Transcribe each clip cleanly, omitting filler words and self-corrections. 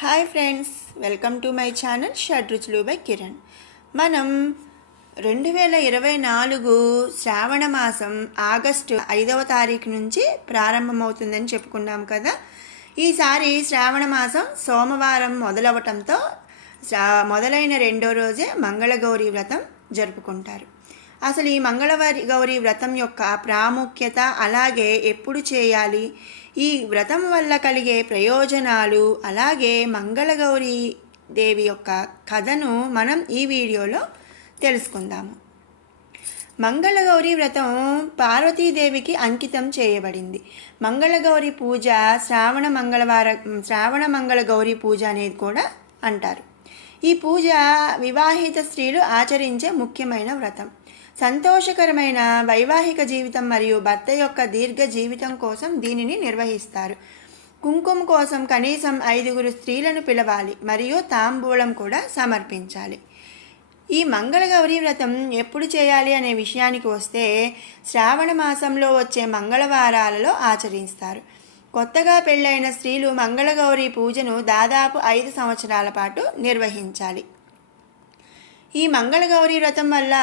Hi friends, welcome to my channel Shadruchulu by Kiran. మనం 2024 శ్రావణ మాసం August 5వ తారీఖు నుంచి ప్రారంభమవుతుందని చెప్పుకున్నాం కదా. ఈసారి శ్రావణ మాసం సోమవారం మొదలవటంతో మొదలైన రెండో రోజే మంగళగౌరి వ్రతం జరుపుకుంటారు. అసలు ఈ మంగళగౌరి వ్రతం యొక్క ప్రాముఖ్యత, అలాగే ఎప్పుడు చేయాలి, ఈ వ్రతం వల్ల కలిగే ప్రయోజనాలు, అలాగే మంగళగౌరి దేవి యొక్క కథను మనం ఈ వీడియోలో తెలుసుకుందాము. మంగళగౌరి వ్రతం పార్వతీదేవికి అంకితం చేయబడింది. మంగళగౌరి పూజ శ్రావణ మంగళ గౌరి పూజ అనేది కూడా అంటారు. ఈ పూజ వివాహిత స్త్రీలు ఆచరించే ముఖ్యమైన వ్రతం. సంతోషకరమైన వైవాహిక జీవితం మరియు భర్త యొక్క దీర్ఘ జీవితం కోసం దీనిని నిర్వహిస్తారు. కుంకుమ కోసం కనీసం 5 స్త్రీలను పిలవాలి మరియు తాంబూలం కూడా సమర్పించాలి. ఈ మంగళగౌరి వ్రతం ఎప్పుడు చేయాలి అనే విషయానికి వస్తే, శ్రావణ మాసంలో వచ్చే మంగళవారాలలో ఆచరిస్తారు. కొత్తగా పెళ్ళైన స్త్రీలు మంగళగౌరి పూజను దాదాపు 5 సంవత్సరాల పాటు నిర్వహించాలి. ఈ మంగళగౌరి వ్రతం వల్ల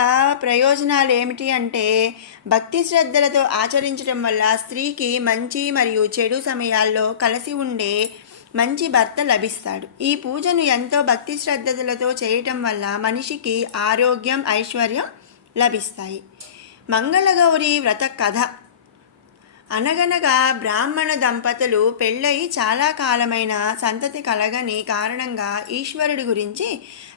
ప్రయోజనాలు ఏమిటి అంటే, భక్తి శ్రద్ధలతో ఆచరించడం వల్ల స్త్రీకి మంచి మరియు చెడు సమయాల్లో కలిసి ఉండే మంచి భర్త లభిస్తాడు. ఈ పూజను ఎంతో భక్తి శ్రద్ధలతో చేయటం వల్ల మనిషికి ఆరోగ్యం, ఐశ్వర్యం లభిస్తాయి. మంగళగౌరి వ్రత కథ. అనగనగా బ్రాహ్మణ దంపతులు పెళ్ళై చాలా కాలమైన సంతతి కలగని కారణంగా ఈశ్వరుడి గురించి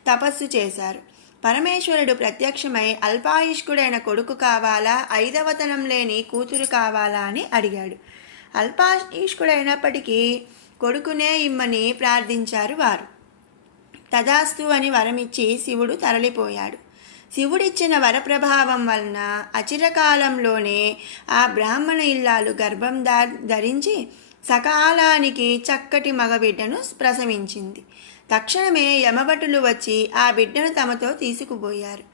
తపస్సు చేశారు. పరమేశ్వరుడు ప్రత్యక్షమై అల్పాయుష్కుడైన కొడుకు కావాలా, 5వ తనం లేని కూతురు కావాలా అని అడిగాడు. అల్పాయుష్కుడైనప్పటికీ కొడుకునే ఇమ్మని ప్రార్థించారు వారు. తదాస్తు అని వరమిచ్చి శివుడు తరలిపోయాడు. శివుడిచ్చిన వరప్రభావం వలన అచిరకాలంలోనే ఆ బ్రాహ్మణ ఇల్లాలు గర్భం ధరించి సకాలానికి చక్కటి మగబిడ్డను ప్రసవించింది. తక్షణమే యమభటులు వచ్చి ఆ బిడ్డను తమతో తీసుకుపోయారు.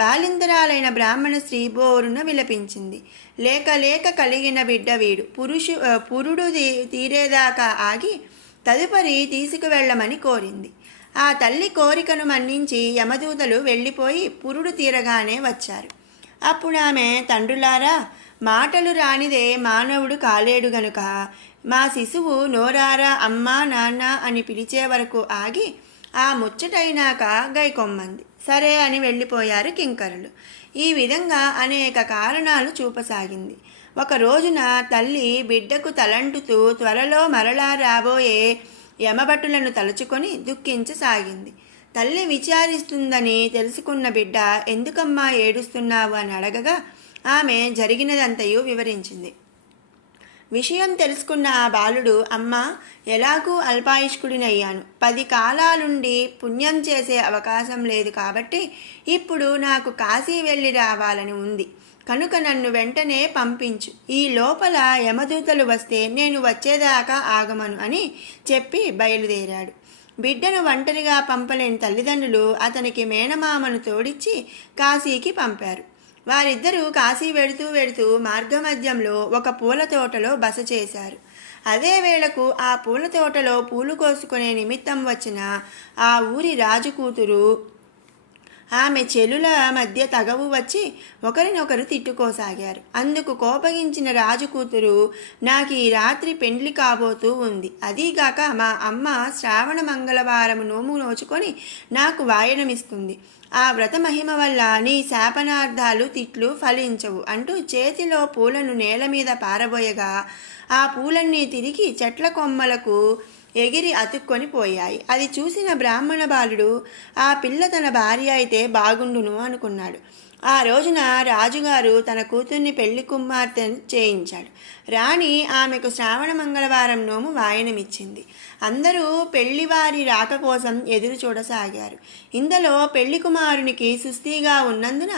బాలింతరాలైన బ్రాహ్మణ స్త్రీ బోరున విలపించింది. లేక లేక కలిగిన బిడ్డ వీడు, పురుడు తీరేదాకా ఆగి తదుపరి తీసుకువెళ్ళమని కోరింది. ఆ తల్లి కోరికను మన్నించి యమదూతలు వెళ్ళిపోయి పురుడు తీరగానే వచ్చారు. అప్పుడు ఆమె, తండ్రులారా, మాటలు రానిదే మానవుడు కాలేడు గనుక మా శిశువు నోరారా అమ్మా నాన్న అని పిలిచే వరకు ఆగి ఆ ముచ్చటైనాక గైకొమ్మంది. సరే అని వెళ్ళిపోయారు కింకరులు. ఈ విధంగా అనేక కారణాలు చూపసాగింది. ఒక రోజున తల్లి బిడ్డకు తలంటుతూ త్వరలో మరలా రాబోయే యమభటులను తలుచుకొని దుఃఖించసాగింది. తల్లి విచారిస్తుందని తెలుసుకున్న బిడ్డ, ఎందుకమ్మా ఏడుస్తున్నావు అని అడగగా ఆమె జరిగినదంతయు వివరించింది. విషయం తెలుసుకున్న ఆ బాలుడు, అమ్మ, ఎలాగూ అల్పాయుష్కుడినయ్యాను, 10 కాలాలుండి పుణ్యం చేసే అవకాశం లేదు కాబట్టి ఇప్పుడు నాకు కాశీ వెళ్ళి రావాలని ఉంది కనుక నన్ను వెంటనే పంపించు. ఈ లోపల యమదూతలు వస్తే నేను వచ్చేదాకా ఆగమను అని చెప్పి బయలుదేరాడు. బిడ్డను ఒంటరిగా పంపలేని తల్లిదండ్రులు అతనికి మేనమామను తోడిచ్చి కాశీకి పంపారు. వారిద్దరూ కాశీ వెడుతూ మార్గమధ్యంలో ఒక పూల తోటలో బస చేశారు. అదే వేళకు ఆ పూల తోటలో పూలు కోసుకునే నిమిత్తం వచ్చిన ఆ ఊరి రాజు కూతురు ఆమె చెలుల మధ్య తగవు వచ్చి ఒకరినొకరు తిట్టుకోసాగారు. అందుకు కోపగించిన రాజు కూతురు, నాకు ఈ రాత్రి పెండ్లి కాబోతూ ఉంది, అదీగాక మా అమ్మ శ్రావణ మంగళవారం నోము నోచుకొని నాకు వాయనమిస్తుంది. ఆ వ్రత మహిమ వల్ల నీ శాపనార్థాలు తిట్లు ఫలించవు అంటూ చేతిలో పూలను నేల మీద పారబోయగా ఆ పూలన్నీ తిరిగి చెట్ల కొమ్మలకు ఎగిరి అతుక్కొని పోయాయి. అది చూసిన బ్రాహ్మణ బాలుడు, ఆ పిల్ల తన భార్య అయితే బాగుండును అనుకున్నాడు. ఆ రోజున రాజుగారు తన కూతుర్ని పెళ్లి కుమార్తె చేయించాడు. రాణి ఆమెకు శ్రావణ మంగళవారం నోము వాయనమిచ్చింది. అందరూ పెళ్లివారి రాక కోసం ఎదురు చూడసాగారు. ఇందులో పెళ్లి కుమారునికి సుస్థిగా ఉన్నందున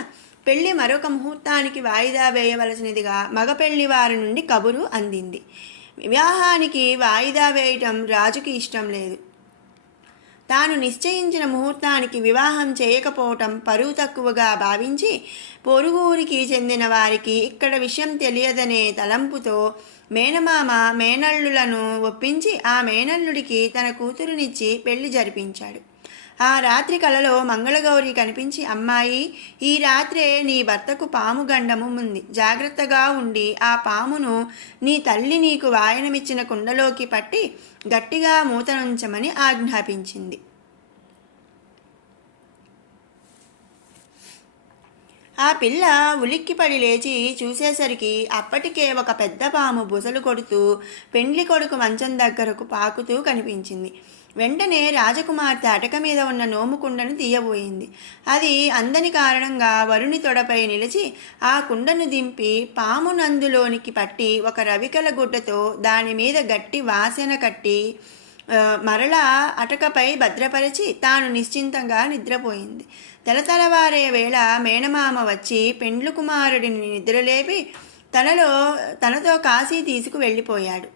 పెళ్లి మరొక ముహూర్తానికి వాయిదా వేయవలసినదిగా మగ పెళ్లివారి నుండి కబురు అందింది. వివాహానికి వాయిదా వేయటం రాజుకి ఇష్టం లేదు. తాను నిశ్చయించిన ముహూర్తానికి వివాహం చేయకపోవటం పరువు తక్కువగా భావించి పొరుగురికి చెందిన వారికి ఇక్కడ విషయం తెలియదనే తలంపుతో మేనమామ మేనల్లులను ఒప్పించి ఆ మేనల్లుడికి తన కూతురునిచ్చి పెళ్లి జరిపించాడు. ఆ రాత్రి కలలో మంగళగౌరి కనిపించి, అమ్మాయి, ఈ రాత్రే నీ భర్తకు పాము గండము ఉంది. జాగ్రత్తగా ఉండి ఆ పామును నీ తల్లి నీకు వాయనమిచ్చిన కుండలోకి పట్టి గట్టిగా మూతనుంచమని ఆజ్ఞాపించింది. ఆ పిల్ల ఉలిక్కిపడి లేచి చూసేసరికి అప్పటికే ఒక పెద్ద పాము బుసలు కొడుతూ పెండ్లి కొడుకు మంచం దగ్గరకు పాకుతూ కనిపించింది. వెంటనే రాజకుమార్తె అటక మీద ఉన్న నోముకుండను తీయబోయింది. అది అందని కారణంగా వరుని తొడపై నిలిచి ఆ కుండను దింపి పామునందులోనికి పట్టి ఒక రవికల గుడ్డతో దాని మీద గట్టి వాసన కట్టి మరలా అటకపై భద్రపరిచి తాను నిశ్చింతంగా నిద్రపోయింది. తెలతెలవారే వేళ మేనమామ వచ్చి పెండ్లు కుమారుడిని నిద్రలేపి తనతో కాశీ తీసుకు వెళ్ళిపోయాడు.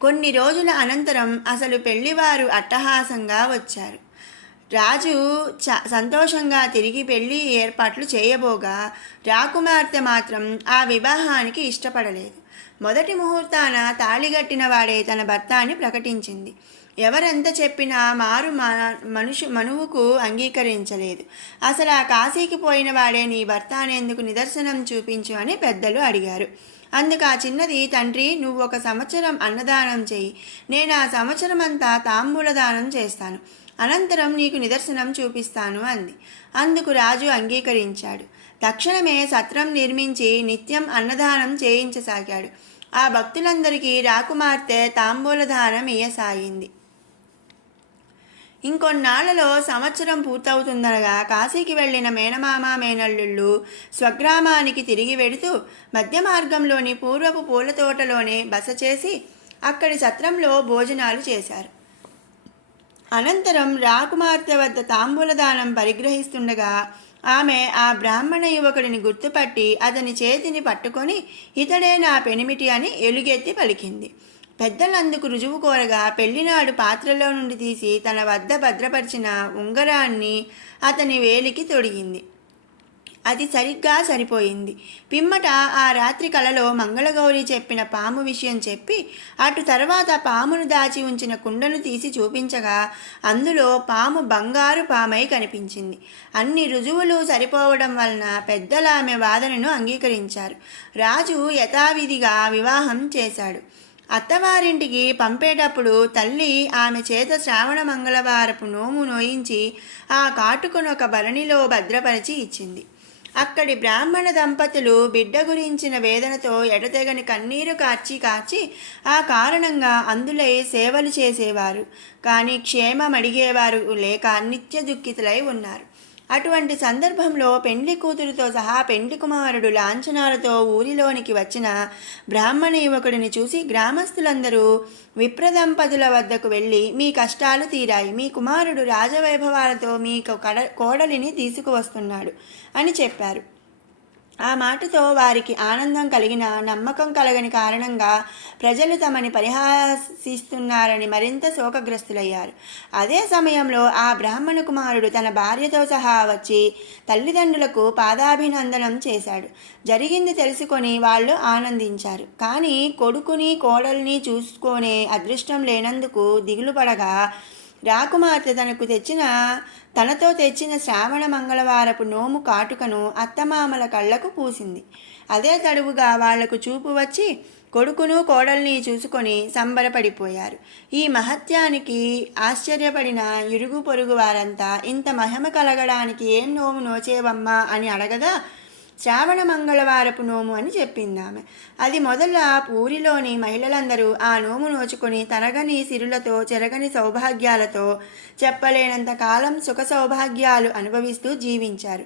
కొన్ని రోజుల అనంతరం అసలు పెళ్లివారు అట్టహాసంగా వచ్చారు. రాజు సంతోషంగా తిరిగి పెళ్లి ఏర్పాట్లు చేయబోగా రాకుమార్తె మాత్రం ఆ వివాహానికి ఇష్టపడలేదు. మొదటి ముహూర్తాన తాళిగట్టిన వాడే తన భర్త అని ప్రకటించింది. ఎవరెంత చెప్పినా మారు మనువుకు అంగీకరించలేదు. అసలు ఆ కాశీకి పోయిన వాడే నీ భర్త అనేందుకు నిదర్శనం చూపించు అని పెద్దలు అడిగారు. అందుకు ఆ చిన్నది, తండ్రి, నువ్వు 1 సంవత్సరం అన్నదానం చేయి, నేను ఆ సంవత్సరం అంతా తాంబూలదానం చేస్తాను, అనంతరం నీకు నిదర్శనం చూపిస్తాను అంది. అందుకు రాజు అంగీకరించాడు. తక్షణమే సత్రం నిర్మించి నిత్యం అన్నదానం చేయించసాగాడు. ఆ భక్తులందరికీ రాకుమార్తె తాంబూలదానం ఇయ్యసాగింది. ఇంకొన్నాళ్లలో సంవత్సరం పూర్తవుతుందనగా కాశీకి వెళ్లిన మేనమామ మేనల్లుళ్ళు స్వగ్రామానికి తిరిగి వెడుతూ మధ్య మార్గంలోని పూర్వపు పూల తోటలోనే బస చేసి అక్కడి సత్రంలో భోజనాలు చేశారు. అనంతరం రాకుమార్తె వద్ద తాంబూలదానం పరిగ్రహిస్తుండగా ఆమె ఆ బ్రాహ్మణ యువకుడిని గుర్తుపట్టి అతని చేతిని పట్టుకొని, ఇతడే నా పెనిమిటి అని ఎలుగెత్తి పలికింది. పెద్దలందుకు రుజువు కోరగా పెళ్లినాడు పాత్రలో నుండి తీసి తన వద్ద భద్రపరిచిన ఉంగరాన్ని అతని వేలికి తొడిగింది. అది సరిగ్గా సరిపోయింది. పిమ్మట ఆ రాత్రి కలలో మంగళగౌరి చెప్పిన పాము విషయం చెప్పి అటు తర్వాత పామును దాచి ఉంచిన కుండను తీసి చూపించగా అందులో పాము బంగారు పామై కనిపించింది. అన్ని రుజువులు సరిపోవడం వలన పెద్దలు ఆమె వాదనను అంగీకరించారు. రాజు యథావిధిగా వివాహం చేశాడు. అత్తవారింటికి పంపేటప్పుడు తల్లి ఆమె చేత శ్రావణ మంగళవారపు నోము నోయించి ఆ కాటుకును ఒక భరణిలో భద్రపరిచి ఇచ్చింది. అక్కడి బ్రాహ్మణ దంపతులు బిడ్డ గురించిన వేదనతో ఎడతెగని కన్నీరు కార్చి ఆ కారణంగా అందులో సేవలు చేసేవారు. కానీ క్షేమం అడిగేవారు లేక నిత్య దుఃఖితులై ఉన్నారు. అటువంటి సందర్భంలో పెండ్లి కూతురుతో సహా పెండ్లి కుమారుడు లాంఛనాలతో ఊరిలోనికి వచ్చిన బ్రాహ్మణ యువకుడిని చూసి గ్రామస్తులందరూ విప్రదంపతుల వద్దకు వెళ్ళి, మీ కష్టాలు తీరాయి, మీ కుమారుడు రాజవైభవాలతో మీకు కోడలిని తీసుకువస్తున్నాడు అని చెప్పారు. ఆ మాటతో వారికి ఆనందం కలిగిన నమ్మకం కలగని కారణంగా ప్రజలు తమని పరిహాసిస్తున్నారని మరింత శోకగ్రస్తులయ్యారు. అదే సమయంలో ఆ బ్రాహ్మణ కుమారుడు తన భార్యతో సహా వచ్చి తల్లిదండ్రులకు పాదాభినందనం చేశాడు. జరిగింది తెలుసుకొని వాళ్ళు ఆనందించారు. కానీ కొడుకుని కోడల్ని చూసుకునే అదృష్టం లేనందుకు దిగులు పడగా రాకుమార్తె తనతో తెచ్చిన శ్రావణ మంగళవారపు నోము కాటుకను అత్తమామల కళ్ళకు పూసింది. అదే తడువుగా వాళ్లకు చూపు వచ్చి కొడుకును కోడల్ని చూసుకొని సంబరపడిపోయారు. ఈ మహత్యానికి ఆశ్చర్యపడిన ఇరుగు పొరుగు వారంతా, ఇంత మహిమ కలగడానికి ఏం నోము నోచేవమ్మా అని అడగగా శ్రావణ మంగళవారపు నోము అని చెప్పిందామె. అది మొదల ఊరిలోని మహిళలందరూ ఆ నోము నోచుకొని తరగని సిరులతో చెరగని సౌభాగ్యాలతో చెప్పలేనంత కాలం సుఖ సౌభాగ్యాలు అనుభవిస్తూ జీవించారు.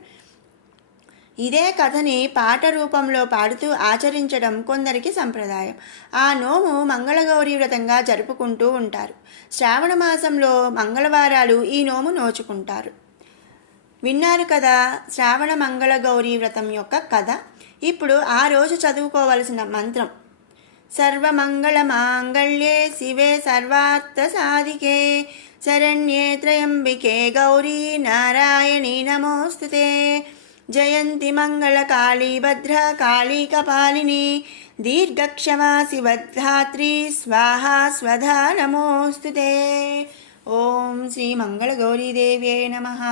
ఇదే కథని పాట రూపంలో పాడుతూ ఆచరించడం కొందరికి సంప్రదాయం. ఆ నోము మంగళగౌరీ వ్రతంగా జరుపుకుంటూ ఉంటారు. శ్రావణ మాసంలో మంగళవారాలు ఈ నోము నోచుకుంటారు. విన్నారు కదా శ్రావణ మంగళ గౌరీ వ్రతం యొక్క కథ. ఇప్పుడు ఆ రోజు చదువుకోవలసిన మంత్రం: సర్వమంగళ మాంగళ్యే శివే సర్వార్థ సాధికే శరణ్యే త్రయంబికే గౌరీ నారాయణీ నమోస్తుతే జయంతి మంగళ కాళీ భద్ర కాళీ కపాలిని దీర్ఘక్షమా శివధాత్రి స్వాహా స్వధా నమోऽस्तु తే. ఓం శ్రీ మంగళగౌరీదేవ్యై నమః.